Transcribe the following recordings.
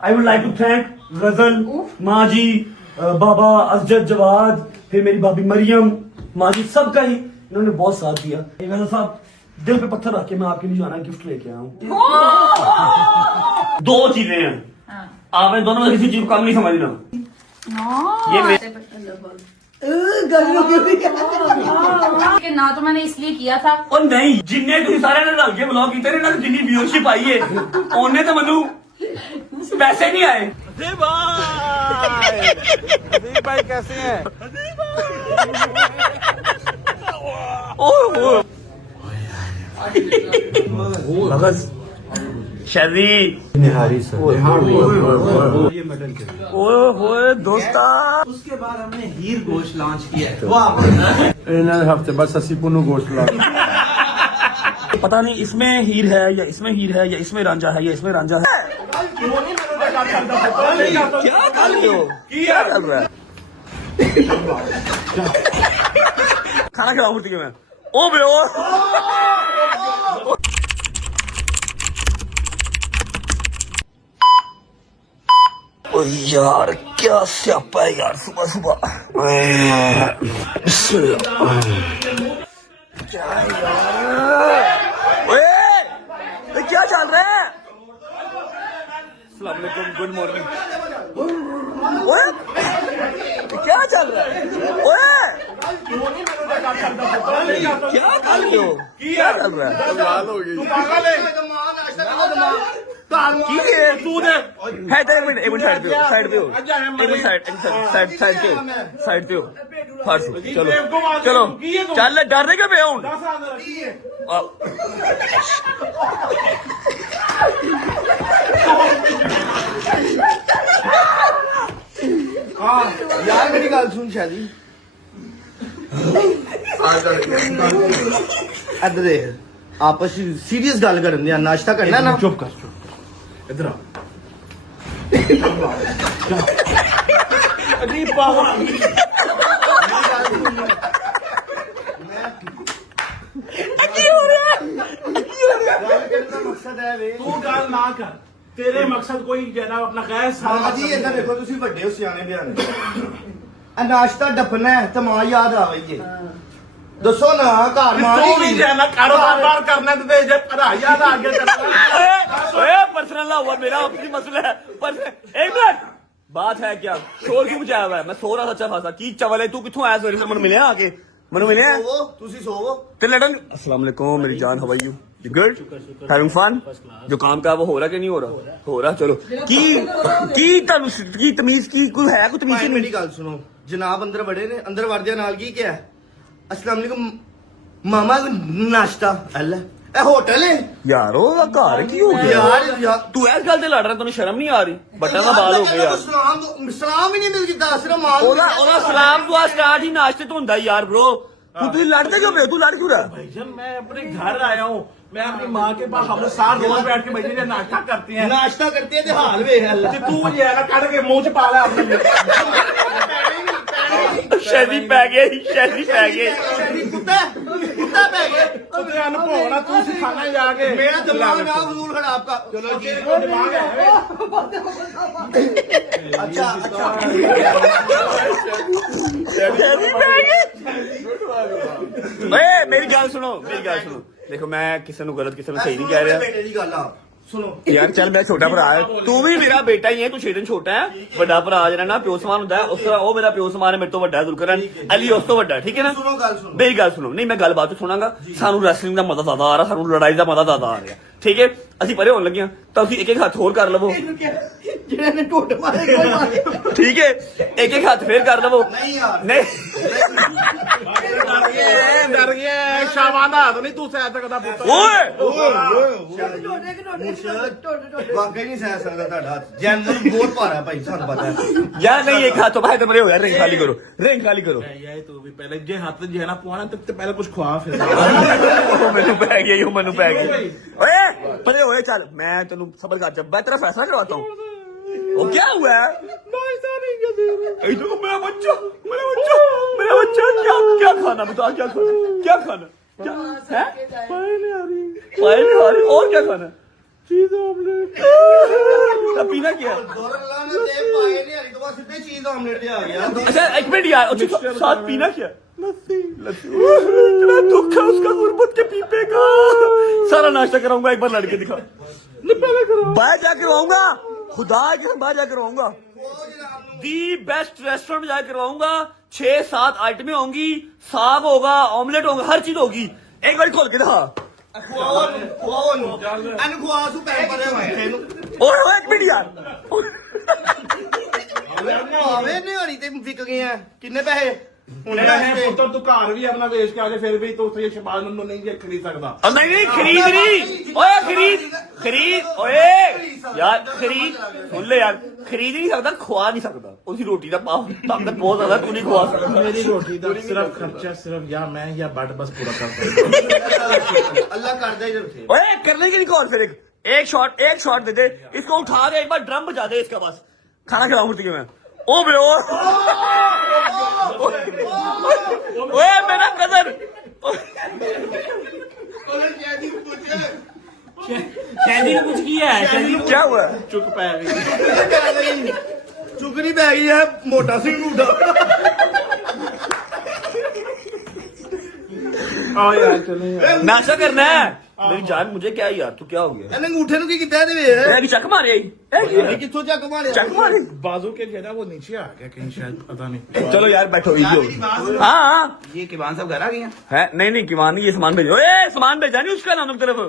I would like to thank Ghazal माँ जी, बाबा असजद जवाद, फिर मेरी भाभी मरियम, माँ जी, सबका ही इन्होंने बहुत साथ दिया। गजल साहब दिल पे पत्थर रख के मैं आपके लिए जो आना गिफ्ट लेके आया हूँ। दो चीजें हैं, आपने दोनों में किसी चीज को कम नहीं समझना। ये ना तो मैंने इसलिए किया था। और नहीं, जिन्ने तुम सारे ने रल के ब्लॉग किए ना, जिन्नी व्यूअरशिप आई है उन्हें तो मनु पैसे नहीं आए। अजीब भाई कैसे हैं? शादी निहारी सर ये मेडल के ओए दोस्ता। उसके बाद हमने हीर गोश्त लॉन्च किया है। इन्हें हफ्ते बस असी पुनः गोश्त ला पता नहीं इसमें हीर है या इसमें हीर है या इसमें रांझा है या इसमें रांझा है। क्या कर रहे हो? क्या कर रहा है? खाना खिलाओ मूर्ति के मैं। ओ बे ओ ओ यार क्या स्यापा है यार, सुबह सुबह क्या यार। ओए क्या चल रहा है? अस्सलाम वालेकुम, गुड मॉर्निंग। ओए क्या चल रहा है? ओए क्या कर रहे हो? क्या चल रहा है? लाल हो गई तू दे है तो एक मिनट साइड पे हो, साइड पे हो, एक मिनट साइड पे हो फारसू। चलो चलो चल, डरने क्यों पे हूं? यार मेरी गल सुन शादी इधर देख, आपस सीरियस गल करन दिया, नाश्ता करना ना। चुप कर, चुप इधर आ। अरे पागल मकसद है वे तू गल ना कर, तेरे मकसद कोई जरा अपना गैस हाँ जी इधर देखो, तुसी ਵੱਡੇ ਹੋ ਸਿਆਣੇ ਬਿਆਣੇ। ਆ ਨਾਸ਼ਤਾ ਡੱਫਣਾ ਹੈ ਤੇ ਮਾਂ ਯਾਦ ਆ ਗਈ ਹੈ। ਦੱਸੋ ਨਾ ਘਰ ਮਾਂ तू भी ਨਹੀਂ जाना कारोबार करना तो जे भरा याद आ गया ओए पर्सनल ना हुआ, मेरा अपनी मसला है। एक मिनट, बात है क्या? शोर क्यों मचाया हुआ है? मैं सो रहा था अच्छा खासा। की चवल है, तू किथों आया सवेरे से? मनु मिले आके, मनु मिले ਸੋਵੋ, ਤੁਸੀਂ ਸੋਵੋ। ते लड़न। अस्सलाम वालेकुम मेरी जान, how are you? You good? Having fun? जो काम का वो हो रहा कि नहीं हो रहा? हो रहा। चलो की तमीज की कोई है? कोई तमीज ਭਾਈ नहीं? ਮੇਰੀ ਗੱਲ ਸੁਣੋ, ਜਨਾਬ ਅੰਦਰ ਵੜੇ ਨੇ, ਅੰਦਰ ਵੜਦਿਆਂ ਨਾਲ ਕੀ ਕਿਹਾ? अस्सलाम वालेकुम मामा, नाश्ता अल्लाह ਇਹ ਹੋਟਲ ਹੈ यार ओ घर की हो गया यार। तू इस गल ते लड़ रहा, तैਨੂੰ शर्म नहीं आ रही? बट्टा का बाल हो गया यार। सलाम ही नहीं दिल किता, सिर्फ मां ਉਹਦਾ ਸਲਾਮ ਦੁਆ ਸਟਾਰਟ ਹੀ ਨਾਸ਼ਤੇ ਤੋਂ ਹੁੰਦਾ ਯਾਰ ब्रो। तू लड़ते क्यों पे? तू लड़ क्यों रहा? भाईजान मैं अपने घर आया हूँ, मैं अपनी माँ के पास, हम लोग साथ रोज बैठ के भाई नाश्ता करते हैं। नाश्ता करते हैं ते हाल वे अल्लाह। तू ये है ना काट के मुंह च पा ले अपने। शैली पै गई, शैली पै गई। कुत्ता कुत्ता पै गया। तुझे अनुभव तू सिखाना जाके। मेरा दिमाग ना फजूल खराब का। चलो जी, दिमाग है। अच्छा अच्छा शैली पै गई। ओए मेरी गल सुनो, मेरी गल सुनो। देखो मैं किसी ਨੂੰ गलत किसी ਨੂੰ सही नहीं कह रहा बेटे दी गल आ सुनो यार। चल मैं छोटा भरा है, तू भी मेरा बेटा ही है, तू 6 दिन छोटा है। बड़ा भरा ਜਿਹੜਾ ਨਾ ਪਿਓ ਸਮਾਨ ਹੁੰਦਾ ਉਸ ਤਰ੍ਹਾਂ ਉਹ ਮੇਰਾ ਪਿਓ ਸਮਾਨ ਹੈ, ਮੇਰੇ ਤੋਂ ਵੱਡਾ ਹੈ ਜ਼ੁਲਕਰਨ ਅਲੀ ਉਸ ਤੋਂ ਵੱਡਾ, ਠੀਕ ਹੈ ਨਾ? सुनो गल सुनो। ਮੇਰੀ ਗੱਲ ਸੁਣੋ। ਨਹੀਂ ਮੈਂ ਗੱਲ ਬਾਅਦ ਚ ਸੁਣਾਂਗਾ। ਸਾਨੂੰ ਰੈਸਲਿੰਗ ਦਾ ਮਜ਼ਾ ਜ਼ਿਆਦਾ ਆ ਰਿਹਾ, ਸਾਨੂੰ ਲੜਾਈ ਦਾ ਮਜ਼ਾ ਜ਼ਿਆਦਾ ਆ ਰਿਹਾ, ਠੀਕ ਹੈ? ਅਸੀਂ ਪਰੇ ਹੋਣ ਲੱਗੇ ਹਾਂ ਤਾਂ ਤੁਸੀਂ ਇੱਕ ਇੱਕ ਹੱਥ ਹੋਰ ਕਰ ਲਵੋ, ਜਿਹੜੇ ਨੇ ਢੋਡ ਮਾਰੇ ਕੋਈ ਮਾਰੇ ਠੀਕ ਹੈ? ਇੱਕ ਇੱਕ ਹੱਥ ਫੇਰ ਕਰ ਲਵੋ। नहीं यार ਨਹੀਂ डर गया शाबाना तो नहीं तू शायद तक पुत्र। ਓਏ वाकई नहीं सह सकता ਤੁਹਾਡਾ ਹੱਥ ਜੈਨਰ ਬਹੁਤ ਭਾਰਾ ਭਾਈ, ਸਾਨੂੰ ਪਤਾ ਹੈ। यार नहीं, एक हाथ तो बाहर मरे हो यार। रिंग खाली करो, रिंग खाली करो। ये तो भी पहले जे हाथ जे है ना पुआना तो पहले कुछ खुआ फिर। ਮੈਨੂੰ ਪੈ ਗਿਆ, ਇਹ ਮੈਨੂੰ ਪੈ ਗਿਆ। ਓਏ ਪਰੇ ਹੋਏ ਚੱਲ, ਮੈਂ ਤੈਨੂੰ ਸਬਰ ਕਰ ਜਾ, मैं तेरा फैसला करवाता हूँ। वो क्या हुआ है? नाश्ता नहीं कर दे ऐ तो मेरा बच्चा क्या खाना बता, क्या खाना, क्या खाना, क्या है? फाइल आ रही और क्या खाना? चीज ऑमलेट पीना क्या दोरला ने दे पाए नहीं हरी तो बस सीधे चीज ऑमलेट दे आ गया अच्छा एक मिनट यार अच्छा साथ पीना क्या इतना दुख है उसका गुरबत के पीपे का सारा नाश्ता कराऊंगा एक बार लड़के दिखा बाहर जाकर करवाऊंगा खुदा के बाहर जाकर करवाऊंगा दी बेस्ट रेस्टोरेंट में जाकर करवाऊंगा 6-7 आइटमें होंगी साग होगा ऑमलेट होगा हर चीज होगी एक बार खोल के दिखा ਅਨਖਵਾਸੂ ਪੈਂਪਰ ਹੈ ਬੈਠੇ ਨੂੰ ओए एक मिनट यार ਆਵੇ ਨਹੀਂ ਹਰੀ ਤੇ ਵਿਕ ਗਏ ਆ ਕਿੰਨੇ ਪੈਸੇ ਹੁਣ ਪੁੱਤਰ ਤੂੰ ਘਰ ਵੀ ਆਪਣਾ ਵੇਚ ਕੇ ਆ ਜਾ ਫਿਰ ਵੀ ਤੂੰ ਉੱਥੇ ਸ਼ਬਾਨ ਨੂੰ ਨਹੀਂ ਖਰੀਦ ਸਕਦਾ नहीं खरीद नहीं ओए खरीद ओए यार खरीद सुन ले यार खरीद नहीं सकता खवा नहीं सकता उसकी रोटी का पाव ताकत बहुत ज्यादा तू नहीं खवा सकता मेरी रोटी का सिर्फ खर्चा सिर्फ या मैं या बट बस पूरा कर सकता ਅੱਲਾ ਕਰਦਾ ਹੀ ਰੱਖੇ ओए करने की नहीं और फिर एक शॉट दे दे इसको उठा दे एक बार ड्रम बजा दे इसका बस खाना खिलाऊं मूर्ति के मैं ओ बे ओए मेरा कदर शैदी ने कुछ किया है शैदी ने क्या हुआ चुक पै गई ਚੁਗਣੀ ਪੈ ਗਈ ਹੈ ਮੋਟਾ ਸਿੰਘ ਝੂਠਾ आओ यार चलो यार नाश्ता करना है मेरी जान मुझे क्या यार तू क्या हो गया ਇਹਨੇ ਅੰਗੂਠੇ ਨੂੰ ਕੀ ਕੀਤਾ ਇਹਦੇ ਵੇ मैं चक मारे ਇਹ ਕਿੱਥੋਂ ਚੱਕ ਮਾਰਿਆ चक मारे बाजू के जो है वो नीचे आ गया कहीं शायद पता नहीं चलो यार बैठो इजी हो हाँ ये किवान सब घर आ गए हैं है नहीं किमान नहीं ये सामान भेजो ए सामान भेजा नहीं उसका नाम तरफ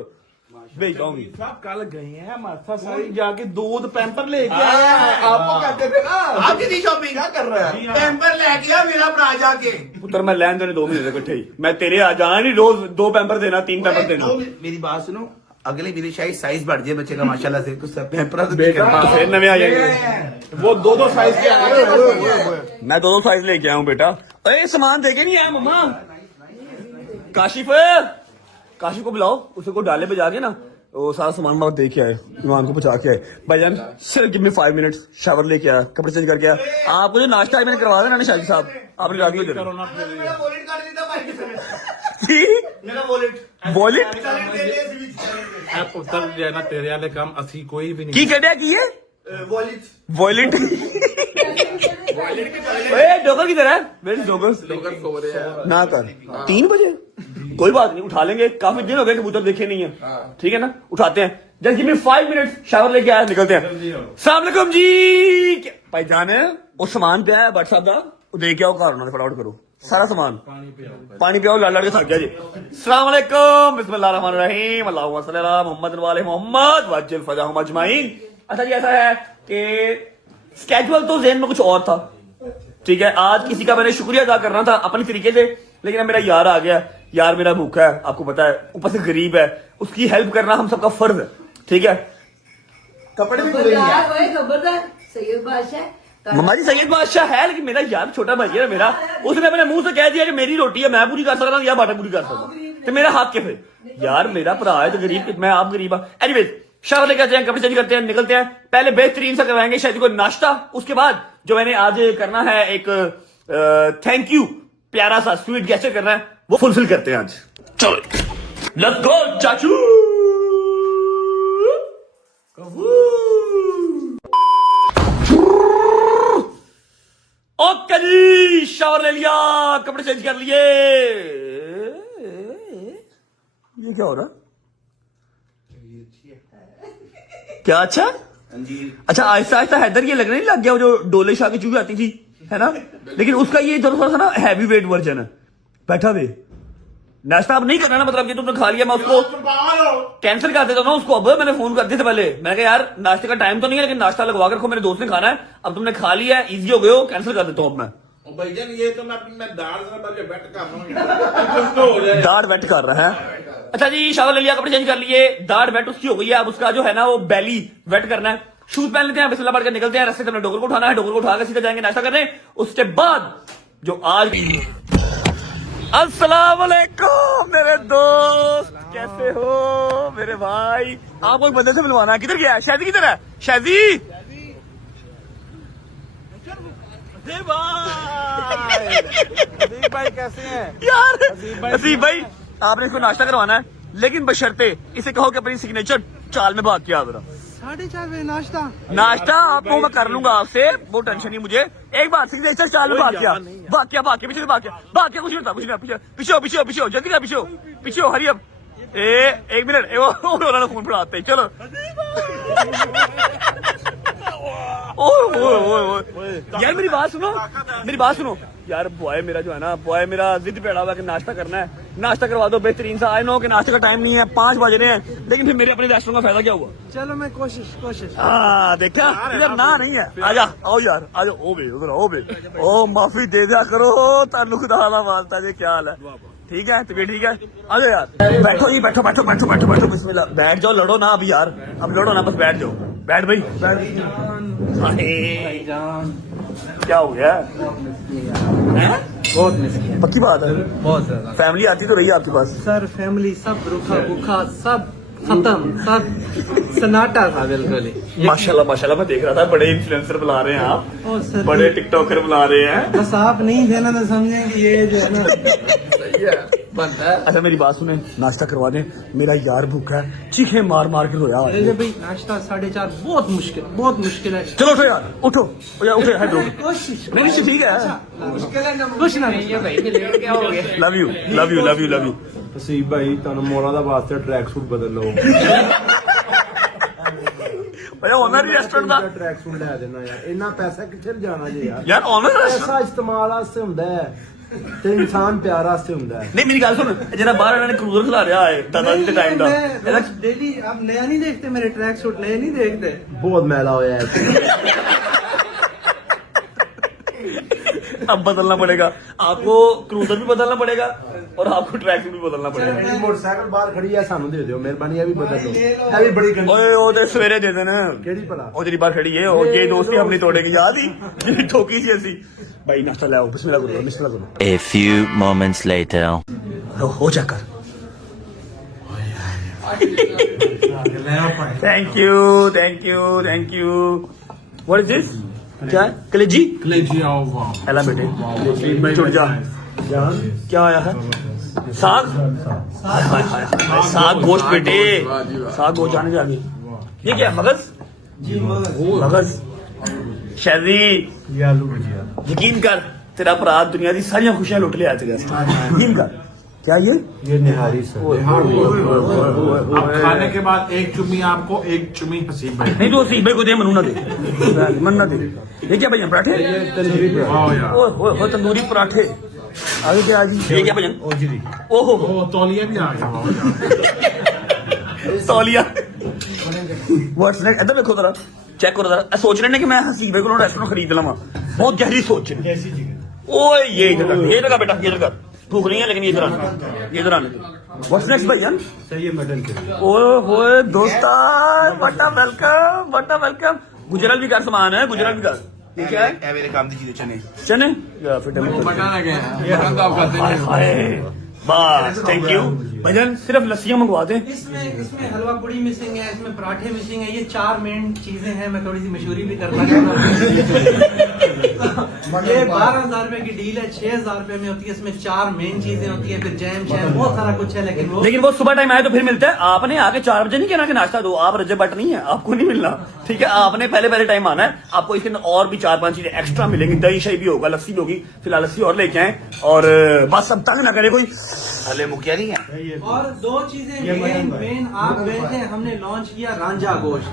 भेज जाऊंगी साहब कल गए हैं माथा सारी जाके दूध पैम्पर लेके आए हैं आपको कहते थे ना आप कितनी शॉपिंग क्या कर रहा है टेम्पर लेके आ मेरा भरा जाके पुत्र मैं लैन देने 2 महीने इकट्ठे ही मैं तेरे आ जाना नहीं रोज 2 पैम्पर देना 3 पैम्पर देना मेरी बात सुनो अगले मेरी शायद साइज बढ़ जाए बच्चे का माशाल्लाह से कुछ पेपर बेटा फिर नवे आ जाएंगे वो दो साइज के आए हैं मैं 2 साइज लेके आया हूँ बेटा अरे सामान देके नहीं आया मम्मा काशिफ को बुलाओ उसे को डाले पे जाके ना वो सारा सामान बात दे के आए ईमान को पहुंचा के आए भाईजान सिर्फ गिव मी 5 मिनट्स शावर लेके आया कपड़े चेंज करके आया आपको जो नाश्ता मैंने करवा देना शाहिद साहब आपने रात में करो ना फिर ਮੇਰਾ ਵੋਲਟ ਕੱਢ ਦਿੱਤਾ ਭਾਈ ਕਿਸੇ ਨੇ ਮੇਰਾ ਵੋਲਟ वॉलेट ਚਾਲੀ ਦੇ ਦੇ ਅਸੀਂ ਵਿੱਚ ਇਹ ਪੁੱਤਰ ਜੇ ਨਾ ਤੇਰੇ ਵਾਲੇ ਕੰਮ ਅਸੀਂ ਕੋਈ ਵੀ की ਨਹੀਂ कटिया की है ਵੋਲਟ वॉलेट डोगर किधर है मेरी डोगर ना कर 3 बजे कोई बात नहीं उठा लेंगे काफी दिन हो गए कबूतर देखे नहीं है ठीक है ना उठाते हैं just give me 5 minutes shower लेके आया निकलते हैं अस्सलाम वालेकुम जी भाई जान वो सामान पे आया बट साहब दा वो दे के आओ घर उन्होंने फटाफट करो सारा सामान पानी पियाओ लड़ के थक गया जी अस्सलाम वालेकुम बिस्मिल्लाह रहमान रहीम अल्लाहुम्मा सल्ली अला मोहम्मद वाले मोहम्मद वज्जल फजाहुम अजमाइन अच्छा जी ऐसा है कि स्केड्यूल तो ज़हन में कुछ और था ठीक है आज किसी का मैंने शुक्रिया अदा करना था अपने तरीके से लेकिन अब मेरा यार आ गया यार मेरा भूखा है आपको पता है ऊपर से गरीब है उसकी हेल्प करना हम सबका फर्ज है ठीक है कपड़े भी खबरदार सैयद बादशाह मम्मा जी सैयद बादशाह है लेकिन मेरा यार छोटा भाई है मेरा उसने अपने मुंह से कह दिया कि मेरी रोटी है मैं पूरी कर सकता हूँ या बाटा पूरी कर सकता हूँ तो मेरा हक है फिर यार मेरा भरा है तो गरीब मैं आप गरीब है एनीवेज शावर लेके आते हैं कपड़े चेंज करते हैं निकलते हैं पहले बेहतरीन सा करवाएंगे शायद को नाश्ता उसके बाद जो मैंने आज करना है एक थैंक यू प्यारा सा स्वीट गेस्चर करना है वो फुलफिल करते हैं आज चलो लेट्स गो चाचू ओके जी शावर ले लिया कपड़े चेंज कर लिए ये क्या हो रहा क्या अच्छा अच्छा आहिस्ता आहिस्ता हैदर ये लगने नहीं लग गया वो जो डोले शाह की चूही आती थी है ना लेकिन उसका ये थोड़ा सा ना हैवी वेट वर्जन है बैठा भी नाश्ता अब नहीं करना ना मतलब कि तुमने खा लिया मैं उसको कैंसिल कर देता हूँ ना उसको अब मैंने फोन कर दिया था पहले मैंने कहा यार नाश्ते का टाइम तो नहीं है लेकिन नाश्ता लगवा कर रखो मेरे दोस्त ने खाना है अब तुमने खा लिया है इजी हो गए हो कैंसिल कर देता हूँ अब मैं भाईजान ये तो मैं अपनी दाढ़ से बैठ कर दाढ़ वेट कर रहा है अच्छा जी शावर ले लिया कपड़े चेंज कर लिए दाढ़ वेट उसकी हो गई है अब उसका जो है ना वो बेली वेट करना है शूज पहन लेते हैं बिस्मिल्लाह पढ़ के निकलते हैं रास्ते से अपने डोगर को उठाना है डोगर को उठाकर सीधा जाएंगे नाश्ता करने उसके बाद जो आज अस्सलाम वालेकुम मेरे दोस्त कैसे हो मेरे भाई आपको एक बंदे से मिलवाना है किधर गया है शादी किधर है शादी भाई कैसे हैं यार हसीब भाई आपने इसको नाश्ता करवाना है लेकिन बशर्ते इसे कहो कि अपनी सिग्नेचर चाल में बात किया जरा। 4:30 बजे नाश्ता। नाश्ता आपको मैं कर लूंगा आपसे, वो टेंशन नहीं मुझे। एक बात सिग्नेचर चाल में बात किया पीछे कुछ नहीं था, कुछ नहीं, पीछे जल्दी का पीछे हरी अब। एक मिनट वो फोन पढ़ाते हैं, चलो। यार मेरी बात सुनो यार, बॉय मेरा जो है ना, बॉय मेरा जिद पे अड़ा हुआ कि नाश्ता करना है, नाश्ता करवा दो बेहतरीन सा। आई नो कि नाश्ते का टाइम नहीं है, 5 बज रहे हैं, लेकिन फिर मेरे अपने रेस्टोरेंट का फायदा क्या हुआ? चलो मैं कोशिश। देखा यार, ना नहीं है। आजा आओ यार, आजा। ओ बे उधर आओ बे, ओ माफी दे दिया करो, तालु खुदा वाला मानता जी। क्या हाल है? ठीक है, तबीयत ठीक है? आ जाओ यार, बैठो जी, बैठो बिस्मिल्लाह। बैठ जाओ, लड़ो ना अब यार, अब लड़ो ना, बस बैठ जाओ। बैठ भाई, क्या हो गया? बहुत मिस किया, पक्की बात है, बहुत ज्यादा। फैमिली आती तो रही है आपके पास? सर फैमिली सब रूखा भूखा, सब खत्म, सब सन्नाटा था बिल्कुल ही। माशाल्लाह मैं देख रहा था, बड़े इन्फ्लुएंसर बुला रहे हैं आप, ओ सर, बड़े टिकटॉकर बुला रहे हैं। बस आप नहीं थे ना तो समझेंगे ये जो है ना सही है, बनता है। अच्छा मेरी बात सुने, नाश्ता करवा दें, मेरा यार भूखा है, चीखे मार के रोया। अरे भाई नाश्ता 4:30 बहुत मुश्किल है। चलो उठो यार, उठो यार, हेड उठो। कोशिश नहीं ठीक है। मुश्किल है ना, कुछ ना नहीं है भाई, क्या हो गया? Love you. नसीब भाई ਤੁਹਾਨੂੰ ਮੋਰਾਂ ਦਾ ਵਾਸਤੇ ਟਰੈਕ ਸੂਟ ਬਦਲ ਲਓ। भैया ऑनर रेस्टोरेंट ਦਾ ਟਰੈਕ ਸੂਟ ਲੈ ਦੇਣਾ ਯਾਰ, ਇੰਨਾ ਪੈਸਾ ਕਿੱਥੇ ਜਾਣਾ ਜੇ ਯਾਰ? यार ऑनर ਪੈਸਾ ਇਸਤੇਮਾਲ ਵਾਸਤੇ ਹੁੰਦਾ ਹੈ ਤੇ ਇਨਸਾਨ ਪਿਆਰ ਵਾਸਤੇ ਹੁੰਦਾ ਹੈ। नहीं मेरी गल सुन, जरा बाहर इन्होंने क्रूजर खिला रहा है दादा जी के टाइम का। मैं डेली आप नया नहीं देखते, मेरे ट्रैक सूट नए नहीं देखते। ਬਹੁਤ ਮੈਲਾ ਹੋਇਆ ਹੈ। अब बदलना पड़ेगा आपको, क्रूजर भी बदलना पड़ेगा और आपको ट्रैक भी बदलना पड़ेगा। ਮੇਰੀ ਮੋਟਰਸਾਈਕਲ ਬਾਹਰ ਖੜੀ ਹੈ, ਸਾਨੂੰ ਦੇ ਦਿਓ ਮਿਹਰਬਾਨੀ, ਇਹ ਵੀ ਬਦਲ ਲਓ। ਇਹ ਵੀ ਬੜੀ ਗੰਦੀ ओए ओ ते सवेरे दे देना, ਕਿਹੜੀ ਭਲਾ? ओ तेरी बात खड़ी है, और ये दोस्ती हम नहीं तोड़ेगी, याद ही जी ठोकी सी ऐसी। भाई नाश्ता ले आओ, बिस्मिल्लाह करो। A few moments later. हो जाकर thank you. What is this? क्या है? कलेजी एला बेटे, जुड़ जा। क्या आया है? साग? हाय साग गोश्त बेटे, साग गोश्त जाने ये क्या है? मगज? जी मगज शहरी। यकीन कर, तेरा भरा दुनिया की सारिया खुशियां लुट लिया तेरे वास्ते। यकीन कर। क्या ये ਨਿਹਾਰੀ ਸਰ। अब खाने के बाद एक चुम्मी आपको, एक चुम्मी हसीब भाई। नहीं तो हसीब भाई को दे, मनु ना दे, मन ना दे। ये क्या भैया पराठे? ਤੰਦੂਰੀ ਪਰਾਠਾ। ओह तंदूरी पराठे। आगे क्या आज? ये क्या भजन? ओहो ओ तौलिया भी आ गया। तौलिया। What's next? इधर देखो जरा, चेक करो जरा। सोच रहे हैं कि मैं हसीब भाई को रेस्टोरेंट खरीद लवा, बहुत गहरी सोच है। ओए ये जगह बेटा, ये जगह भूख नहीं है, लेकिन ये इधर आने। व्हाट्स नेक्स्ट भैया? सही है मटन के। ओए होए दोस्ता, बड़ा वेलकम। गुजराल भी कर सामान है, गुजराल भी कर। ये क्या है? ये मेरे काम दी चीजें चने या फिर टमाटर? बताना क्या है, ये रंग आप करते हैं। हाय बस थैंक यू भजन, सिर्फ लस्सियां मंगवा दें। इसमें हलवा पूड़ी मिसिंग है, इसमें पराठे मिसिंग है, ये 4 मेन चीजें हैं। मैं थोड़ी सी मशहूरी भी करना चाहता हूँ। ये 12,000 रुपए की डील है, 6,000 रुपए में होती है। इसमें 4 मेन चीजें होती है, फिर जैम बहुत सारा कुछ है, लेकिन वो सुबह टाइम आए तो फिर मिलता है। आपने आके 4 बजे नहीं कहना कि नाश्ता दो, आप रजे बट नहीं है, आपको नहीं मिलना। ठीक है, आपने पहले टाइम आना है। आपको इसके अंदर और भी 4-5 चीजें एक्स्ट्रा मिलेंगी, दही शही भी होगा, लस्सी भी होगी। फिलहाल लस्सी और लेके आए, और बस अब तंग ना करे कोई। हले मुखिया नहीं है। और 2 चीजें मेन आप बैठे, हमने लॉन्च किया रांझा गोश्त।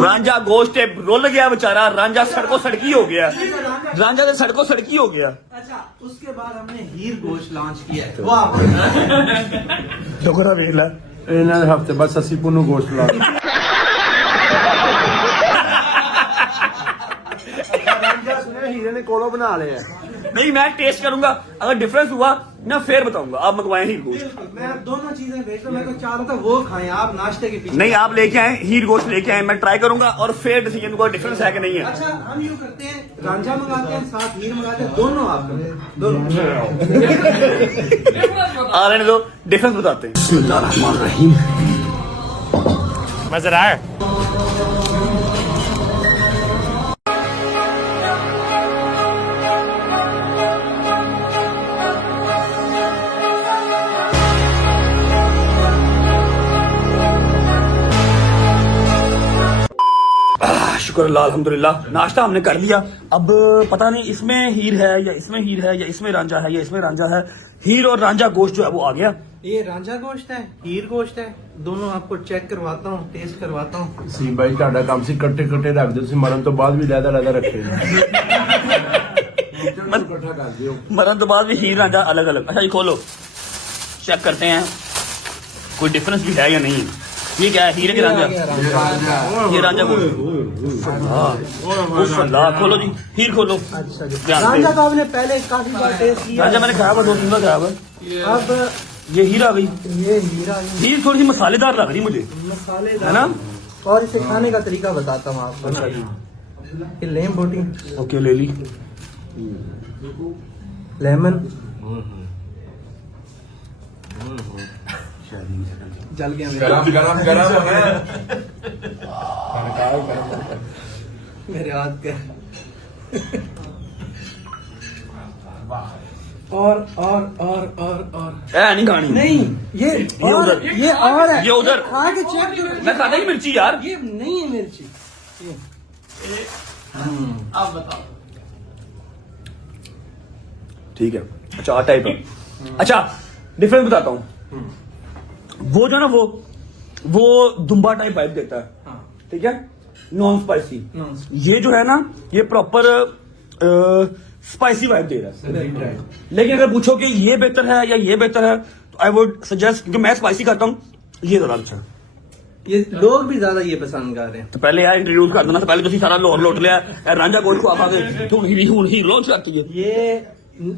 रांझा गोश्त रोल गया बेचारा, रांझा सड़कों सड़की हो गया, रांझा तो सड़कों सड़की हो गया। अच्छा, उसके बाद हमने हीर गोश्त लॉन्च किया है। वाह शुक्र है वेला ਇਹਨਾਂ ਦੇ ਹਫਤੇ ਬਾਅਦ ਸੱਸੀ ਪੁੰਨੂ ਗੋਸ਼ਤ ਲਾ ਰਾਂਝਾ ਸੁਣਿਆ ਹੀਰੇ ਨੇ ਕੋਲੋਂ ਬਣਾ ਲਿਆ। नहीं, मैं टेस्ट करूंगा, अगर डिफरेंस हुआ ना फिर बताऊंगा। आप मंगवाए हीर गोश्त? मैं दोनों चीजें बेच रहा हूँ, मैं तो चाह रहा था वो खाएं आप नाश्ते के पीछे। नहीं, आप लेके आए हीर गोश्त लेके आए, मैं ट्राई करूंगा और फिर डिसीजन को डिफरेंस है कि नहीं है। अच्छा, हम यूँ करते हैं, रांझा मंगाते हैं, साथ हीर मंगाते हैं, दोनों आप दोनों। आ रहने दो, डिफरेंस बताते हैं। बिस्मिल्लाहिर्रहमानिर्रहीम। मजेदार। शुक्र अल्लाह अल्हम्दुलिल्लाह, नाश्ता हमने कर लिया। अब पता नहीं इसमें हीर है या इसमें हीर है या इसमें रांझा है या इसमें रांझा है। हीर और रांझा गोश्त जो है वो आ गया। ये रांझा गोश्त है, हीर गोश्त है, दोनों आपको चेक करवाता हूँ, टेस्ट करवाता हूँ। ਸੀ ਬਾਈ ਤੁਹਾਡਾ ਕੰਮ ਸੀ ਕੱਟੇ ਕੱਟੇ ਰੱਖ ਦਿਓ, ਤੁਸੀਂ ਮਰਨ ਤੋਂ ਬਾਅਦ ਵੀ ਲੈਦਾ ਲੈਦਾ ਰੱਖੇ ਇਕੱਠਾ ਕਰ ਦਿਓ। मरन तो बाद भी हीर रांझा अलग अलग। अच्छा ये खोलो, चेक करते हैं कोई डिफरेंस भी है या नहीं। ये क्या है, हीरे के रांझा? ये रांझा अल्लाह, खोलो जी, हीर खोलो। अच्छा जी, ध्यान से। रांझा का आपने पहले काफी बार टेस्ट किया। रांझा मैंने खाया हुआ, 2-3 बार खाया हुआ। अब ये हीर आ गई। ये हीरा हीर थोड़ी सी मसालेदार लग रही मुझे, मसालेदार है ना? और इसे खाने का तरीका बताता हूँ आपको। अच्छा जी, ये लेम बोटी, ओके ले ली। लेमन, जल गया मेरा, गरम गरम मेरे हाथ के। और ए नहीं खानी। नहीं, ये और उधर। ये और है, ये उधर। खा के चेक करो। मैं खाता ही मिर्ची यार। ये नहीं है मिर्ची, ये ठीक है, अच्छा टाइप है। अच्छा डिफरेंस बताता हूँ। वो जो ना वो दुम्बा टाइप वाइब देता है, ठीक है, नॉन स्पाइसी। ये जो है ना ये प्रॉपर स्पाइसी वाइब दे रहा है। लेकिन अगर पूछो कि ये बेहतर है या ये बेहतर है तो आई वुड सजेस्ट, क्योंकि मैं स्पाइसी खाता हूँ, ये ज़्यादा अच्छा है। ये लोग भी ज्यादा ये पसंद कर रहे हैं। तो पहले यार इंट्रोड्यूस कर देना, तो पहले तो सारा लोट लोट लिया रांझा गोश्त को आप आगे ही लॉन्च करती है।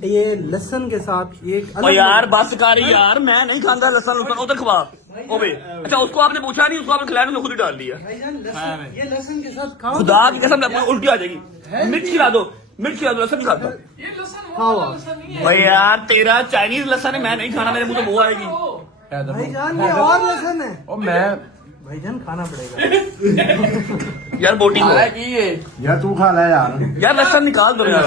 ये लहसन के साथ ये एक ओ अलग यार बस कर यार, मैं नहीं खाता लहसुन उधर खवा। ओ बे, अच्छा उसको आपने पूछा नहीं, उसको आपने खिलाया नहीं, खुद ही डाल दिया। भाईजान, ये लहसन के साथ खाओ, खुदा की कसम उल्टी आ जाएगी। मिर्च खिला दो, लहसुन नहीं खाता। खाओ आप। भाई यार तेरा चाइनीज लहसुन है, मैं नहीं खाना, मेरे मुंह तो वो आएगी। भाईजान ये और लहसन है। ਉਹ ਮੈਂ भाईजान खाना पड़ेगा। यार बोटी को ਯਾਰ ਤੂੰ ਖਾ ਲੈ ਯਾਰ। यार लहसुन निकाल दो यार।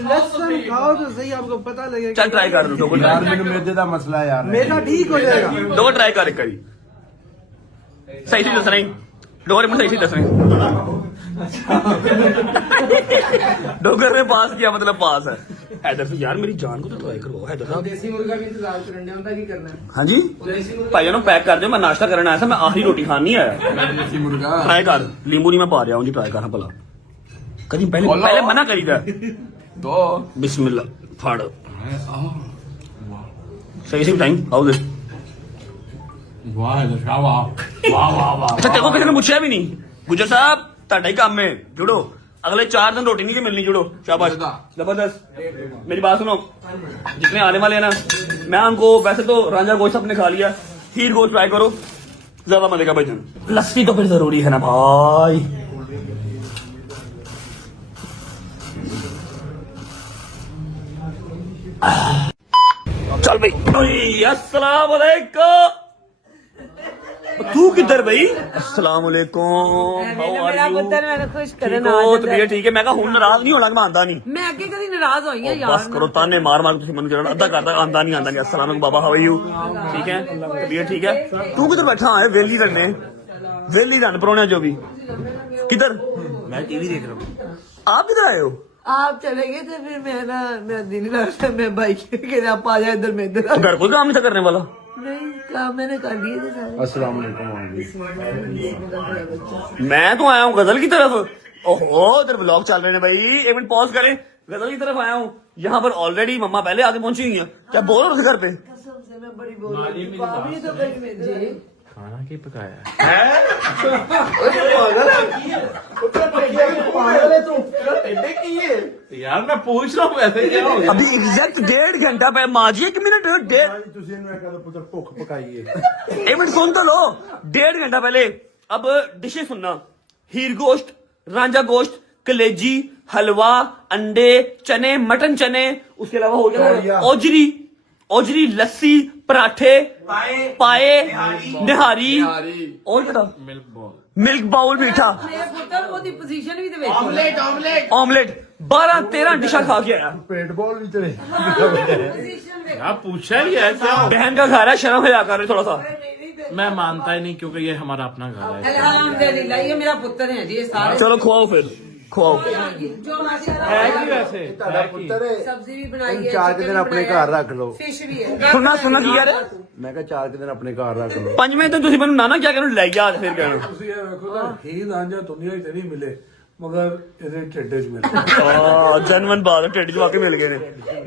लहसन खाओ तो सही, आपको पता लगेगा। चल ट्राई कर दो, ਯਾਰ ਮੈਨੂੰ ਮੈਦੇ ਦਾ ਮਸਲਾ ਹੈ ਯਾਰ। मेरा ठीक हो जाएगा। दो ट्राई कर एक करी सही से दस नहीं, डोगर में सही से दस नहीं। डोगर में पास किया मतलब पास है। हैदर से यार मेरी जान को तो ट्राई करो हैदर साहब। देसी मुर्गा भी इंतजार करने होता की करना है। हाँ जी भाई जानो पैक कर दो, मैं नाश्ता करना आया था, मैं आखिरी रोटी खानी है। ट्राई कर, नींबू नहीं मैं पा रहा हूँ जी, ट्राई करना भला कभी पहले मना करी था। दो बिस्मिल्लाह फाड़ सही से टाइम आओ दे। अच्छा तेरे को किसी ने पूछा भी नहीं, गुजर साहब ਤੁਹਾਡਾ ही काम है, जुड़ो अगले 4 दिन रोटी नहीं मिलनी, जुड़ो शाबाश जबरदस्त। मेरी बात सुनो, जितने आने वाले हैं ना, मैं उनको वैसे तो रांझा गोश्त अपने खा लिया, हीर गोश्त ट्राई करो, ज्यादा मजे का भाईजान। लस्सी तो फिर जरूरी है ना भाई। चल भाई, अस्सलाम वालेकुम। तू किधर भाई? अस्सलाम वालेकुम, मेरा पुत्र मैंने खुश करना तबीयत ठीक है? मैं कहा हुन नाराज नहीं होना, मैं आंदा नहीं। मैं अगे कभी नाराज होई हां यार। बस करो ताने मार मार तुम मन करना, अद्धा करता आंदा नहीं अस्सलाम वालेकुम बाबा, हाउ आर यू? ठीक है, तबीयत ठीक है? तू किधर बैठा है? वेली रन परोने जो भी किधर? मैं टीवी देख रहा हूँ। आप किधर आए हो? आप चले गए थे, फिर मैं ना मेरा दिल नहीं लगता, मैं बाइक के आप आ जाए इधर, मैं इधर आ- घर कोई काम नहीं था करने वाला? नहीं काम मैंने कर लिए थे सारे। अस्सलाम वालेकुम। मैं तो आया हूँ गजल की तरफ। ओहो इधर ब्लॉग चल रहे हैं भाई, एक मिनट पॉज करें। गजल की तरफ आया हूँ, यहाँ पर ऑलरेडी मम्मा पहले आगे पहुंची हुई है। क्या बोल रहे थे घर पे? कसम से मैं बड़ी बोल रही हूँ, पापी तो बड़ी में जी। यार मैं पूछ रहा हूँ वैसे क्या हो गया? अभी एग्जैक्ट 1.5 घंटा पहले माजी, 1 मिनट ਤੁਸੀਂ ਇਹਨੂੰ ਕਹਿੰਦੇ ਪੁੱਤਰ ਭੁੱਖ ਪਕਾਈਏ। एक मिनट सुन तो लो। 1.5 घंटा पहले। अब डिशें सुनना, हीर गोश्त, रांझा गोश्त, कलेजी, हलवा, अंडे, चने, मटन चने, उसके अलावा हो गया ओजरी, लस्सी, पराठे, पाए, निहारी और क्या? मिल्क बाउल मीठा, मेरे पुत्र ओदी पोजीशन भी तो देखो। ऑमलेट, 12-13 डिशा खा के आया। ਪੇਟ ਬੋਲ ਵੀ ਤੇਰੇ। पोजीशन देखो। यार पूछा ही है क्या? बहन का खा रहा है, शर्म हया कर रहे थोड़ा सा। मेरी तो मैं मानता ही नहीं क्योंकि ये हमारा अपना घर है। अल्हम्दुलिल्लाह, ये मेरा पुत्र है जी, ये सारे चलो खुआओ फिर खुआओ। जो माशाल्लाह है कि वैसे ਤੁਹਾਡਾ ਪੁੱਤਰ ਹੈ सब्जी भी बनाई है, ਚਾਰ ਕੁ ਦਿਨ ਆਪਣੇ ਘਰ ਰੱਖ ਲਓ। फिश भी है। सुनना सुनना की यार ਮੈਂ ਕਿਹਾ 4 ਦਿਨ ਆਪਣੇ ਘਰ ਰੱਖ ਲਓ। पंजवें तो तुम मैंने नाना क्या करो ले जा फिर कहना ਤੁਸੀਂ ਇਹ ਵੇਖੋ ਨਾ ਹੀ ਲਾਂਝਾ ਦੁਨੀਆ 'ਚ ਨਹੀਂ ਮਿਲੇ मगर ਇਹਦੇ ਢਿੱਡ 'ਚ ਮਿਲੇ। जनवन बात है टेडी वाकई मिल गए ने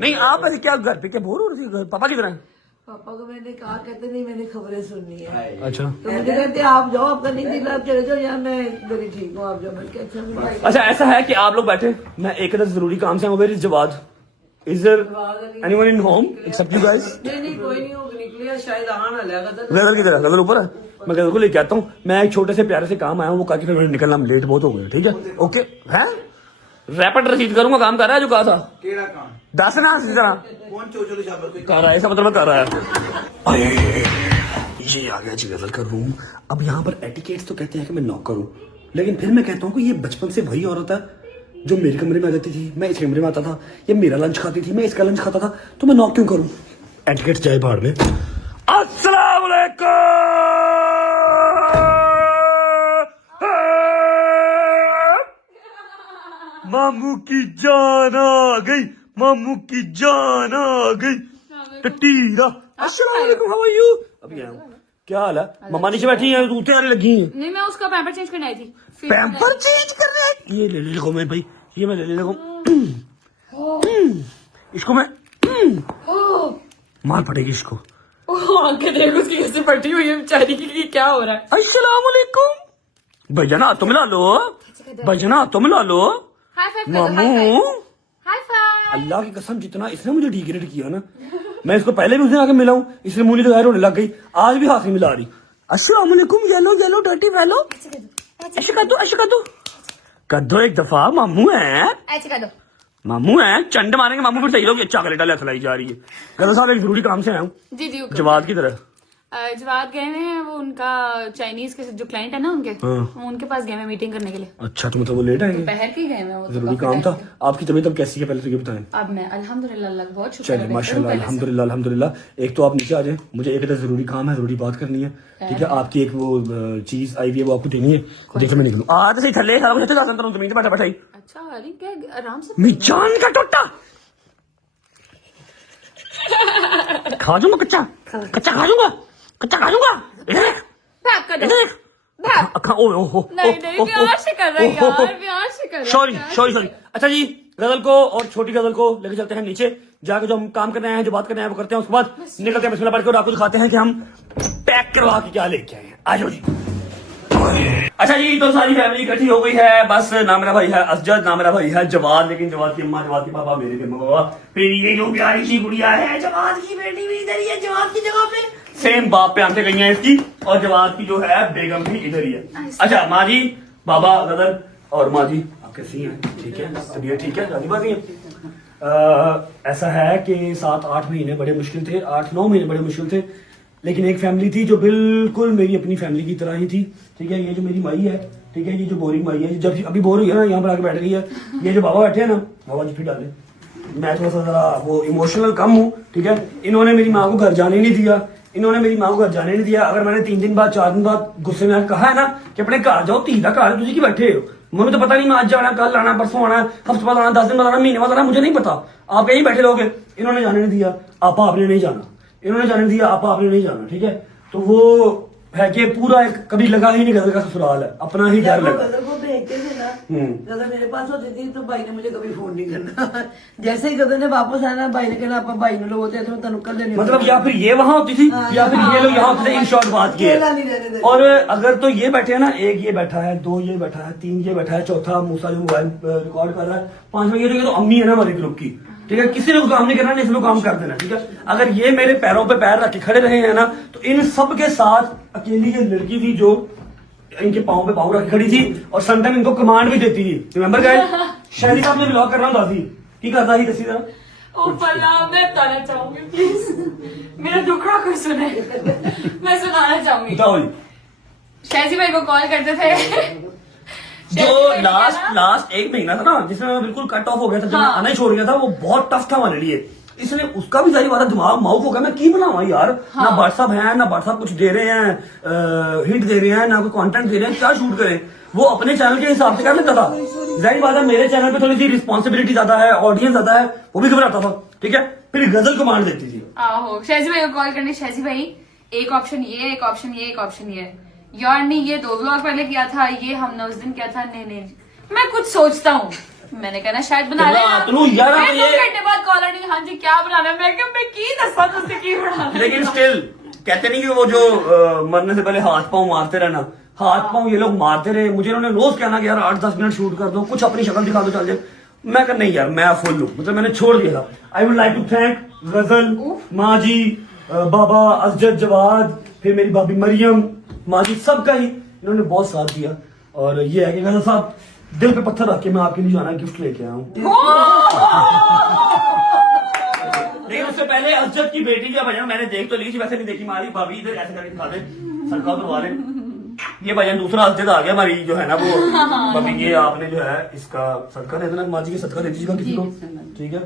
नहीं आप ऐसे क्या घर पे क्या बोर हो रही थी पापा की तरह पापा को मैंने कहा, कहते नहीं मैंने खबरें सुननी है, अच्छा तो मुझे कहते आप जाओ, आपका नहीं दिल, आप चले जाओ, या मैं इधर ही ठीक हूँ, आप जाओ। मैं कहती हूँ अच्छा ऐसा है कि आप लोग बैठे मैं एक जरूरी काम से where is Jawad is there anyone in home except you guys नहीं कोई नहीं होगा, निकले शायद आना लगा था। गदर की तरह गदर ऊपर है मैं गदर को लेके आता हूँ मैं एक छोटे से प्यारे से काम आया हूँ वो करके फिर निकलना लेट बहुत हो गया ठीक है ओके हैं रैपिड रसीद करूंगा काम कर रहा है जो कहा था केड़ा काम दस ना इसी तरह कौन चोचो शाबर कोई कर रहा है ऐसा मतलब कर रहा है अरे ये आ गया जी गजल का रूम अब यहाँ पर एटिकेट्स तो कहते हैं कि मैं नॉक करूँ लेकिन फिर मैं कहता हूँ कि ये बचपन से वही औरत है जो मेरे कमरे में आ जाती थी मैं इस कमरे में आता था ये मेरा लंच खाती थी मैं इसका लंच खाता था तो मैं नॉक क्यों करूँ एटिकेट्स जाए बाहर में अस्सलाम वालेकुम मामू की जान आ गई मामू की जान आ गई टटीरा अस्सलाम वालेकुम हाउ आर यू अभी आया हूं क्या हाल है मम्मा नीचे बैठी हैं तू तैयारी लगी है नहीं मैं उसका पैम्पर चेंज करने आई थी पैम्पर चेंज कर रहे हैं ये ले ले मैं भाई ये मैं ले ले इसको मैं मार पड़ेगी इसको आंखें देख उसकी कैसे फटी हुई है बेचारी की क्या हो रहा है अस्सलाम वालेकुम भैया तुम मिला लो भैया तुम मिला लो हाई फाइव मामू हाई फाइव अल्लाह की कसम जितना इसने मुझे डिग्रेड किया ना मैं इसको पहले भी उस दिन आके मिला हूँ इसलिए मुंह तो गायर होने लग गई आज भी हाथ नहीं मिला रही अस्सलाम वालेकुम येलो येलो डर्टी फेलो ऐसे कर दो एक दफा मामू है ऐसे कर दो मामू है चंड मारेंगे मामू फिर सही लोग चॉकलेट ले खिलाई जा रही है गदर साहब एक जरूरी काम से आया हूँ जी जी जवाद की तरह जवाब गए हुए हैं वो उनका चाइनीज के जो क्लाइंट है ना उनके वो उनके पास गए हैं मीटिंग करने के लिए अच्छा तो मतलब वो लेट आएंगे दोपहर के गए हैं वो जरूरी काम था आपकी तबीयत अब कैसी है पहले तो ये बताएं अब मैं अल्हम्दुलिल्लाह अल्लाह का बहुत शुक्र चलिए माशाल्लाह अल्हम्दुलिल्लाह अल्हम्दुलिल्लाह एक तो आप नीचे आ जाएं मुझे एक इधर जरूरी काम है जरूरी बात करनी है ठीक है आपकी एक वो चीज आई हुई है वो आपको देनी है जैसे मैं निकलूं आ तो सही थल्ले सारा कुछ अच्छा जाता हूं जमीन पे बैठा बैठा ही अच्छा अरे क्या आराम से मैं जान का टोटा खा जाऊंगा कच्चा खा जाऊंगा भाग कर दो भाग नहीं प्यार से कर रहा है यार प्यार से कर रहा है सॉरी अच्छा जी गजल को और छोटी गजल को लेके चलते हैं नीचे जाके जो हम काम करने आए हैं जो बात करने आए हैं वो करते हैं उसके बाद निकलते हैं बिस्मिल्लाह पढ़ के और आपको दिखाते हैं कि हम पैक करवा के क्या लेके आए हैं आ जाओ जी अच्छा जी तो सारी फैमिली इकट्ठी हो गई है बस ना मेरा भाई है असजद ना मेरा भाई है जवाद लेकिन जवाद की अम्मा जवाद के पापा मेरे के पापा फिर ये जो प्यारी सी गुड़िया है जवाद की बेटी भी इधर ही है जवाद की जगह पे सेम बाप पे आंखें गई हैं इसकी और जवाद की जो है बेगम भी इधर ही है अच्छा माँ जी बाबा गदर और माँ जी आप कैसी हैं ठीक है तबीयत ठीक है राजी बाजी है ऐसा है कि 7-8 महीने बड़े मुश्किल थे 8-9 महीने बड़े मुश्किल थे लेकिन एक फैमिली थी जो बिल्कुल मेरी अपनी फैमिली की तरह ही थी ठीक है ये जो मेरी माई है ठीक है ये जो बोरिंग माई है जब अभी बोर हुई है ना यहाँ पर आके बैठ रही है ये जो बाबा बैठे हैं ना बाबा जी फिर डाले मैं थोड़ा सा जरा वो इमोशनल कम हूँ ठीक है इन्होंने मेरी माँ को घर जाने नहीं दिया इन्होंने मेरी माँ को घर जाने नहीं दिया अगर मैंने 3 दिन बाद 4 दिन बाद गुस्से में कहा है ना कि अपने घर जाओ धी का घर तुझे की बैठे हो मुझे तो पता नहीं मैं आज जाना कल आना परसों आना हफ्ते बाद आना 10 दिन बाद आना महीने बाद आना मुझे नहीं पता आप यहीं बैठे रहोगे इन्होंने जाने नहीं दिया आपा आपने नहीं जाना इन्होंने जाने दिया आपा आपने नहीं जाना ठीक है तो वो है कि पूरा एक कभी लगा ही नहीं गदर का ससुराल है अपना ही घर लगा गदर को भेजते थे ना गदर मेरे पास होती थी तो भाई ने मुझे कभी फोन नहीं करना जैसे ही गदर ने वापस आना भाई ने कहना आप भाई ने लोग होते हैं तो तनु कर देने मतलब या फिर ये वहां होती थी या फिर ये लोग यहाँ होते थे इन शॉर्ट बात की और अगर तो ये बैठे हैं ना एक ये बैठा है 2 ये बैठा है 3 ये बैठा है चौथा मूसा जो मोबाइल रिकॉर्ड कर रहा है 5वां ये तो अम्मी है ना हमारे ग्रुप की ठीक है किसी ने को काम नहीं करना नहीं काम कर देना ठीक है अगर ये मेरे पैरों पे पैर रख के खड़े रहे हैं ना तो इन सब के साथ अकेली ये लड़की थी जो इनके पाँव पे पाँव रख के खड़ी थी और समटाइम इनको कमांड भी देती थी रिमेंबर गाइस शायरी साहब ने ब्लॉग कर रहा हूँ दादी की करता ही दसी तरह ओ फला मैं बताना चाहूंगी प्लीज मेरा दुखड़ा कोई सुने मैं सुनाना चाहूंगी बताओ जी शहजी भाई को कॉल करते थे जो लास्ट 1 महीना था ना जिसमें मैं बिल्कुल कट ऑफ हो गया था जब मैं आना ही छोड़ गया था वो बहुत टफ था हमारे लिए इसने उसका भी जारी वाला दिमाग माउफ हो गया, मैं की बनावा यार। ना व्हाट्सअप है ना व्हाट्सअप कुछ दे रहे हैं, हिंट दे रहे हैं, ना कोई कंटेंट दे रहे हैं, क्या शूट करें। वो अपने चैनल के हिसाब से कर लेता था। जाहिर बात है मेरे चैनल पे थोड़ी सी रिस्पॉन्सिबिलिटी ज्यादा है, ऑडियंस ज्यादा है, वो भी घबराता था। ठीक है, फिर गजल कमांड देती थी। आहो शहजी भाई को कॉल करने, शहजी भाई एक ऑप्शन ये, एक ऑप्शन ये, एक ऑप्शन ये। यार नहीं ये 2 व्लॉग पहले किया था, ये हमने उस दिन किया था। नहीं मैं कुछ सोचता हूँ। मैंने कहना शायद बना लेना। फिर 2 घंटे बाद कॉलर नहीं, हाँ जी क्या बनाना है। मैं क्या मैं की दसा तुझसे की बनाना। लेकिन स्टिल कहते नहीं कि वो जो मरने से पहले हाथ पांव मारते रहना, हाथ पांव ये लोग मारते रहे। मुझे उन्होंने रोज कहना कि यार 8-10 मिनट शूट कर दो, कुछ अपनी शक्ल दिखा दो, चल जाए। मैं कहा नहीं यार मैं फुल हूँ, मतलब मैंने छोड़ दिया था। I would like to thank Ghazal, माँ जी, बाबा असजद जवाद, फिर मेरी भाभी मरियम, माँ जी, सबका ही इन्होंने बहुत साथ दिया। और ये है कि गजल साहब दिल पे पत्थर रख के मैं आपके लिए जो है ना गिफ्ट लेके आया हूँ। लेकिन उससे पहले असजद की बेटी का भजन मैंने देख तो ली थी, वैसे नहीं देखी। हमारी भाभी इधर ऐसे करके दिखा दे, सरका उतरवा ले। ये भजन दूसरा असजद आ गया, हमारी जो है ना वो भाभी, ये आपने जो है इसका सदका दे देना, माँ जी की सदका दे दीजिएगा किसी को, ठीक है।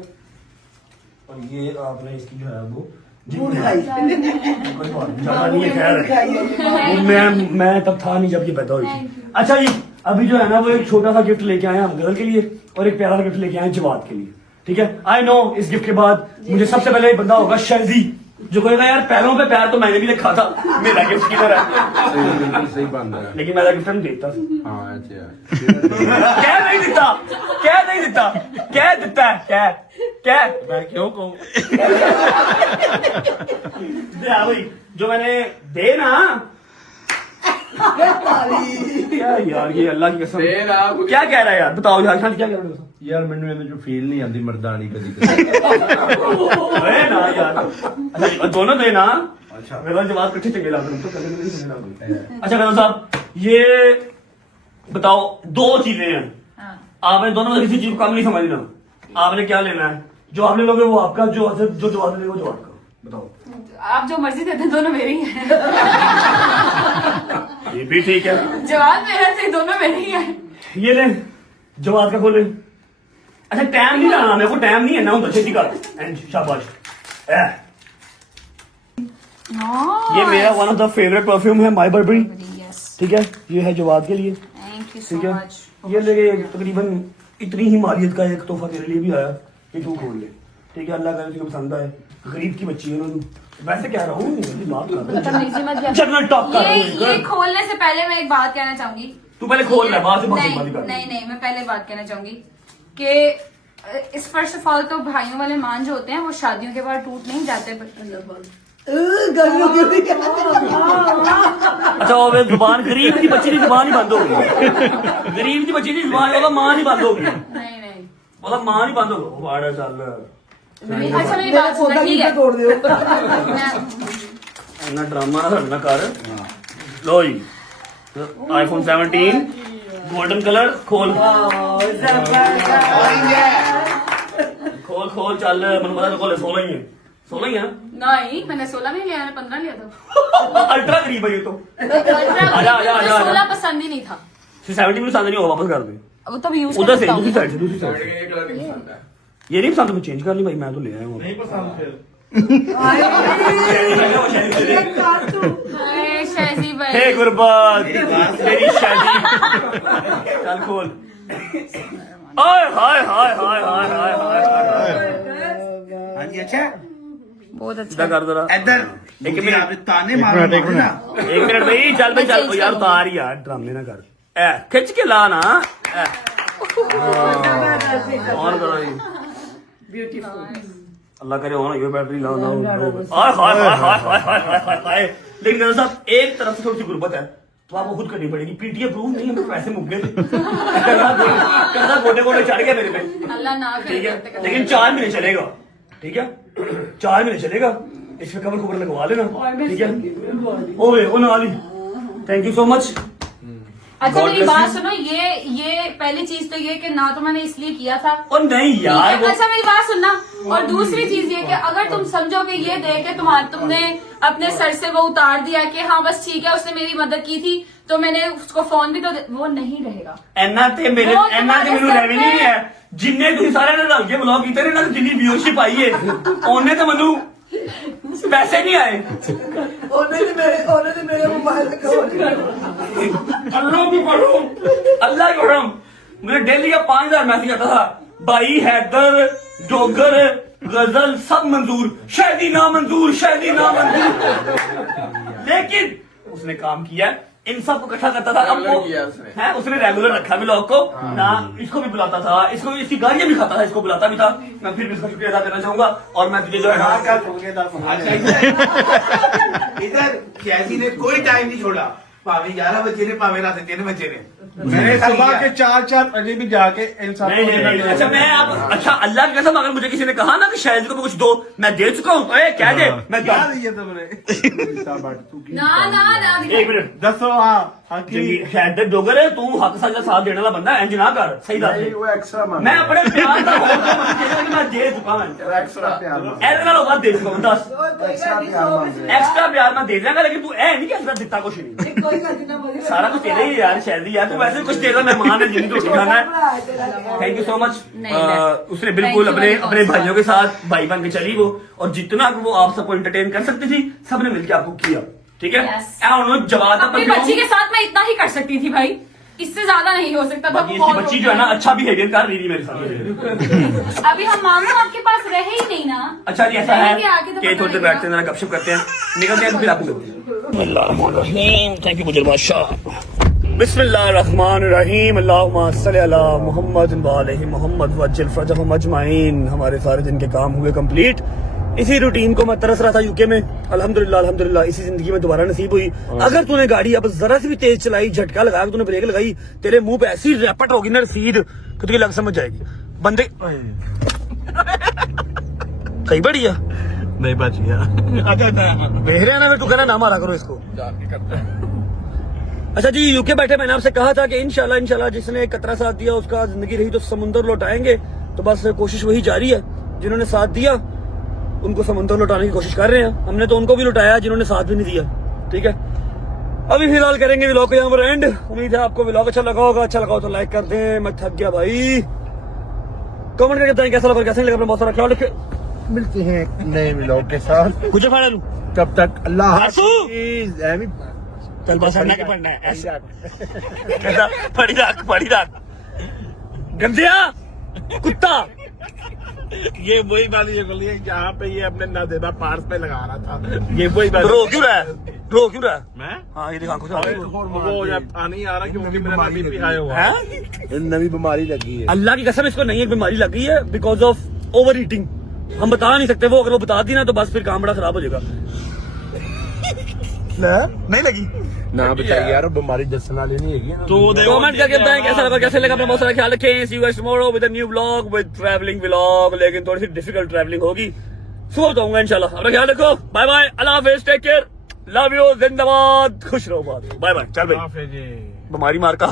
और ये आपने इसकी जो है वो ज्यादा नहीं है, खैर मैं तब था नहीं जब ये पैदा हुई थी। अच्छा जी, अभी जो है ना वो एक छोटा सा गिफ्ट लेके आए हम गजल के लिए, और एक प्यारा सा गिफ्ट लेके आए जवाद के लिए। ठीक है, आई नो इस गिफ्ट के बाद मुझे सबसे पहले बंदा होगा शहजी, जो कहेगा यार पैरों पे प्यार तो मैंने भी लिखा था, मेरा गिफ्ट किधर है। सही बंदा है। लेकिन मेरा गिफ्ट नहीं देता। हाँ अच्छा क्या नहीं देता, क्या नहीं देता, क्या देता है, क्या मैं क्यों कहूँ। भाई जो मैंने दे ना, क्या यार ये अल्लाह की कसम, क्या कह रहा है यार, बताओ यार क्या कह रहे हो। यार मैंने ਇਹਦੇ ਚ ਫੀਲ ਨਹੀਂ ਆਉਂਦੀ ਮਰਦਾਨੀ ਕਦੀ अरे ना यार, अच्छा दोनों देना। अच्छा मेरा जवाब कितने चंगे लग रहे तो कल नहीं सुनना। अच्छा गजल साहब ये बताओ, 2 चीजें हैं, आपने दोनों में किसी चीज को कम नहीं समझना। आपने क्या लेना है, जो आपने लोगे वो आपका, जो जवाब लेगा वो जवाब का। बताओ आप जो मर्जी देते हैं, दोनों मेरे ही हैं। ये भी ठीक है, जवाब मेरा से दोनों मेरे ही हैं। ये ले जवाब का खोले। अच्छा टाइम नहीं लगाना मेरे को, टाइम नहीं है ना, हूँ छेती का एंड शाबाश। ये मेरा one of the favourite perfume है, माय बर्बरी। ठीक है, ये है जवाद के लिए। थैंक यू ठीक सो है, मच। ये लेके तकरीबन इतनी ही मारियत का एक तोहफा तेरे लिए भी आया कि तू खोल ले। ठीक है, अल्लाह करे तुझे पसंद आए। गरीब की बच्ची है उन्होंने, वैसे कह रहा हूँ जनरल टॉप कर रहा ये हूँ। खोलने से पहले मैं एक बात कहना चाहूंगी। तू पहले खोल ले, बाद में बात कर। नहीं मैं पहले बात कहना चाहूंगी कि इस फर्स्ट ऑफ ऑल तो भाइयों वाले मान जो होते हैं वो शादियों के बाद टूट नहीं जाते। अच्छा वो जुबान, गरीब की बच्ची की जुबान ही बंद होगी। गरीब की बच्ची की जुबान होगा, मां नहीं बंद होगी। नहीं मतलब मां नहीं बंद होगा। वाड़ा चल अच्छा मेरी बात सुनो, ठीक है तोड़ दियो। इतना ड्रामा ना कर। लो जी आईफोन 17 गोल्डन कलर, खोल खोल चल। मन पता खोले 16 ही है, 16 ही है ना। नहीं मैंने 16 नहीं लिया, मैंने 15 लिया था। अल्ट्रा गरीब है ये तो। आजा 16 पसंद ही नहीं था। 70 में पसंद नहीं होगा, वापस कर दे वो तब यूज उधर से, दूसरी साइड से। ये नहीं पसंद तो चेंज कर ली भाई, मैं तो ले आया हूँ। नहीं पसंद फिर शहजी भाई। हे गुरबात तेरी शादी। चल खोल। हाय हाय हाय हाय हाय हाय हाय। हाँ जी अच्छा बहुत अच्छा इधर कर जरा इधर एक मुझे मिनट, आपने ताने मारे ना। 1 मिनट भाई, चल भाई चल यार, उतार यार, ड्रामे ना कर। ए खिंच के ला ना। और करो जी, अल्लाह करे हो ना ये बैटरी लाओ ना। हाय हाय हाय हाय हाय हाय हाय हाय। लेकिन गजल साहब एक तरफ से थोड़ी सी गुर्बत है तो आपको खुद करनी पड़ेगी। पीटीए प्रूफ नहीं, हम पैसे मुक गए थे। कर्जा गोटे गोटे चढ़ गया मेरे पे। अल्लाह ना ठीक है, लेकिन 4 महीने चलेगा। ठीक है 4 महीने चलेगा, इसमें कवर कुवर लगवा लेना। ठीक है ओए वो नाली, थैंक यू सो मच। अच्छा God मेरी bless बात you. सुनो, ये पहली चीज तो ये कि ना तो मैंने इसलिए किया था। और नहीं यार ठीक है, अच्छा मेरी बात सुनना। और दूसरी चीज ये कि अगर तुम समझो कि ये देख के तुमने अपने सर से वो उतार दिया कि हाँ बस ठीक है उसने मेरी मदद की थी तो मैंने उसको फोन भी तो वो नहीं रहेगा। ਐਨਾ ਤੇ ਮੇਰੇ वो ਐਨਾ ਤੇ तुम्हारे ਮੈਨੂੰ सर ਰੈਵਨਿਊ ਨਹੀਂ पे- ਹੈ ਜਿੰਨੇ ਤੁਸੀਂ ਸਾਰਿਆਂ ਨੇ ਰਲ ਕੇ ਵਲੌਗ ਕੀਤੇ ਨੇ ਨਾ ਜਿੰਨੀ ਵਿਊਅਰਸ਼ਿਪ ਆਈ ਹੈ ਉਹਨੇ ਤੇ ਮੈਨੂੰ ਪੈਸੇ ਨਹੀਂ ਆਏ ਉਹਨੇ ਤੇ ਮੇਰੇ ਮੋਬਾਈਲ ਤੇ अल्लाह की कसम अल्लाह की कसम मुझे डेली का 5000 मैसेज आता था भाई हैदर डोगर गजल सब मंजूर शायदी ना मंजूर लेकिन उसने काम किया इन सबको इकट्ठा करता था। अब वो है उसने रेगुलर रखा व्लॉग को ना, इसको भी बुलाता था, इसको भी, इसकी गालियां भी खाता था, इसको बुलाता भी था। मैं फिर भी इसका शुक्रिया अदा करना चाहूंगा और मैं तुझे जो है ना इधर कैसी ने कोई टाइम नहीं छोड़ा, भावे 11 बजे ने भावे रात 3 बजे ने। मैंने सुबह के 4 बजे भी जाके इन सब नहीं। अच्छा मैं अब अच्छा अल्लाह की कसम अगर मुझे किसी ने कहा ना कि शायद को कुछ दो मैं दे चुका हूँ, क्या दे मैं क्या दिया तुमने? ना एक मिनट दसो हाँ कि शायद डोगर है तू हक सच का साथ देने वाला बंदा इंज ना कर सही दस वो एक्स्ट्रा मैं अपने प्यार का होल तो मैं दे चुका हूं एक्स्ट्रा प्यार ऐसे नालों बाद दे चुका हूं 10 कोई एक्स्ट्रा प्यार मैं दे देगा लेकिन तू ऐ नहीं कि ऐसा दिता कुछ नहीं ਗੱਲ ਨਾ ਬੋਲੀ सारा कुछ तेरे ही है यार शायद यार तू वैसे कुछ तेरा मेहमान है जिन्हें रोटी खाना है। Thank you so much. उसने बिल्कुल अपने अपने भाइयों के साथ भाई बन के चली वो और जितना वो आप सबको एंटरटेन कर सकती थी सबने मिलकर आपको किया ठीक है। Yes. उन्होंने जवाब अपनी बच्ची के साथ मैं इतना ही कर सकती थी भाई, इससे ज्यादा नहीं हो सकता था। इसकी बच्ची जो है ना अच्छा बिहेवियर कर रही थी मेरे साथ। अभी हम मामू आपके पास रहे ही नहीं ना। अच्छा जी ऐसा है रहेंगे आके तो कि पता थोड़ी देर लगेगा। बैठते हैं जरा गपशप करते हैं निकलते हैं तो फिर आपको मिलते हैं। थैंक यू मुजर बादशाह। बिस्मिल्लाहिर्रहमानिर्रहीम अल्लाहुम्मा सल्ली अला मोहम्मद व अलैहि मोहम्मद वज्जिल फरजहुम अजमाइन। हमारे सारे दिन के काम हुए कंप्लीट। इसी रूटीन को मैं तरस रहा था यूके में। अल्हम्दुलिल्लाह इसी जिंदगी में दोबारा नसीब हुई। अगर तूने गाड़ी अब जरा से भी तेज चलाई झटका लगाया तूने ब्रेक लगाई तेरे मुंह पे ऐसी रैपट होगी ना रसीद कि तुझे लग समझ जाएगी बंदे सही बढ़िया नहीं बच गया। देख रहे हैं ना फिर तू कहना ना मारा करो इसको। अच्छा जी यूके बैठे मैंने आपसे कहा था कि इंशाल्लाह जिसने कतरा साथ दिया उसका जिंदगी रही तो समुंदर लौटाएंगे। तो बस कोशिश वही जारी है। जिन्होंने साथ दिया उनको समुंदर लौटाने की कोशिश कर रहे हैं। हमने तो उनको भी लौटाया जिन्होंने साथ भी नहीं दिया ठीक है। अभी फिलहाल करेंगे व्लॉग को यहाँ पर एंड। उम्मीद है आपको व्लॉग अच्छा लगा होगा। अच्छा लगा हो तो लाइक कर दें। मैं थक गया भाई। कमेंट करके बताएं कैसा लगा कैसे नहीं लगा। अपना बहुत सारा ख्याल रखें। मिलते हैं एक नए व्लॉग के साथ। कुछ फाड़ा लूं तब तक अल्लाह आंसू। हाफिज। एमी चल बस पढ़ना के पढ़ना है ऐसा कैसा पढ़ी रख गंदिया कुत्ता। ये वही वाली जगह है जहाँ पे ये अपने नादेदा पार्स पे लगा रहा था। ये वही वाली रो क्यों रहा है मैं हाँ ये देखा आंखों से वो नहीं आ रहा क्योंकि मेरा बीपी हाई हुआ है। हैं? नवी बीमारी लगी है। अल्लाह की कसम इसको नहीं एक बीमारी लग गई है बिकॉज ऑफ ओवर ईटिंग। हम बता नहीं सकते वो अगर वो बता दी ना तो बस फिर काम बड़ा खराब हो जाएगा। नहीं लगी ना बताइए यार बीमारी दस नाली नहीं है तो कमेंट करके बताएं कैसा लगा कैसे लगा। अपना बहुत सारा ख्याल रखें। See you guys tomorrow with a new vlog with travelling vlog लेकिन थोड़ी सी डिफिकल्ट ट्रैवलिंग होगी। सुबह बताऊंगा इंशाल्लाह। अपना ख्याल रखो। बाय बाय अल्लाह हाफिज टेक केयर लव यू जिंदाबाद खुश रहो बाय बाय चल भाई बीमारी मार का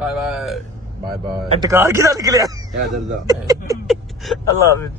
बाय बाय बाय बाय। एंटकार किधर निकले या दर्दा अल्लाह हाफिज।